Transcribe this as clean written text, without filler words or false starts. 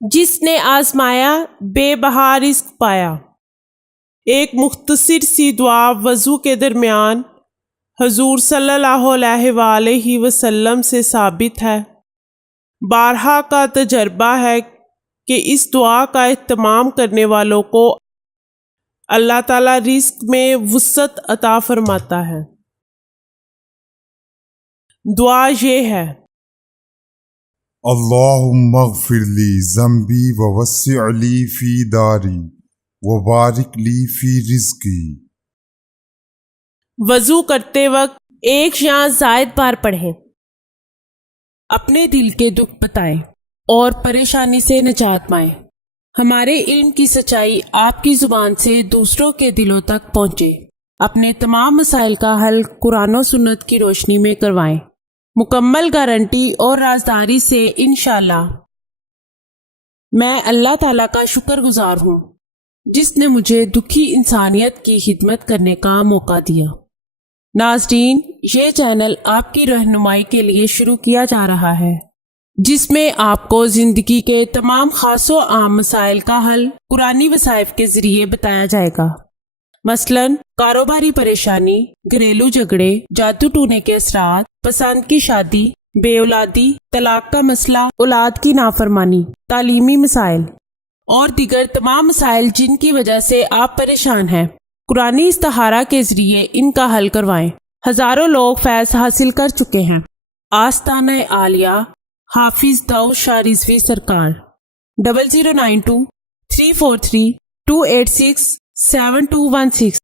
جس نے آزمایا بے بہا رزق پایا۔ ایک مختصر سی دعا وضو کے درمیان حضور صلی اللہ علیہ وآلہ وسلم سے ثابت ہے۔ بارہا کا تجربہ ہے کہ اس دعا کا اہتمام کرنے والوں کو اللہ تعالیٰ رزق میں وسعت عطا فرماتا ہے۔ دعا یہ ہے: اللہم اغفر لی ذنبی ووسع لی فی داری وبارک لی فی رزقی۔ وضو کرتے وقت ایک یا زائد بار پڑھیں۔ اپنے دل کے دکھ بتائیں اور پریشانی سے نجات پائیں۔ ہمارے علم کی سچائی آپ کی زبان سے دوسروں کے دلوں تک پہنچے۔ اپنے تمام مسائل کا حل قرآن و سنت کی روشنی میں کروائیں، مکمل گارنٹی اور رازداری سے انشاءاللہ۔ میں اللہ تعالیٰ کا شکر گزار ہوں جس نے مجھے دکھی انسانیت کی خدمت کرنے کا موقع دیا۔ ناظرین، یہ چینل آپ کی رہنمائی کے لیے شروع کیا جا رہا ہے، جس میں آپ کو زندگی کے تمام خاص و عام مسائل کا حل قرآنی وظائف کے ذریعے بتایا جائے گا۔ مثلاً کاروباری پریشانی، گھریلو جھگڑے، جادو ٹونے کے اثرات، پسند کی شادی، بے اولادی، طلاق کا مسئلہ، اولاد کی نافرمانی، تعلیمی مسائل اور دیگر تمام مسائل جن کی وجہ سے آپ پریشان ہیں، قرآنی استخارہ کے ذریعے ان کا حل کروائیں۔ ہزاروں لوگ فیض حاصل کر چکے ہیں۔ آستانہ عالیہ حافظ داؤد شاہ رضوی سرکار 0092 343 286 7216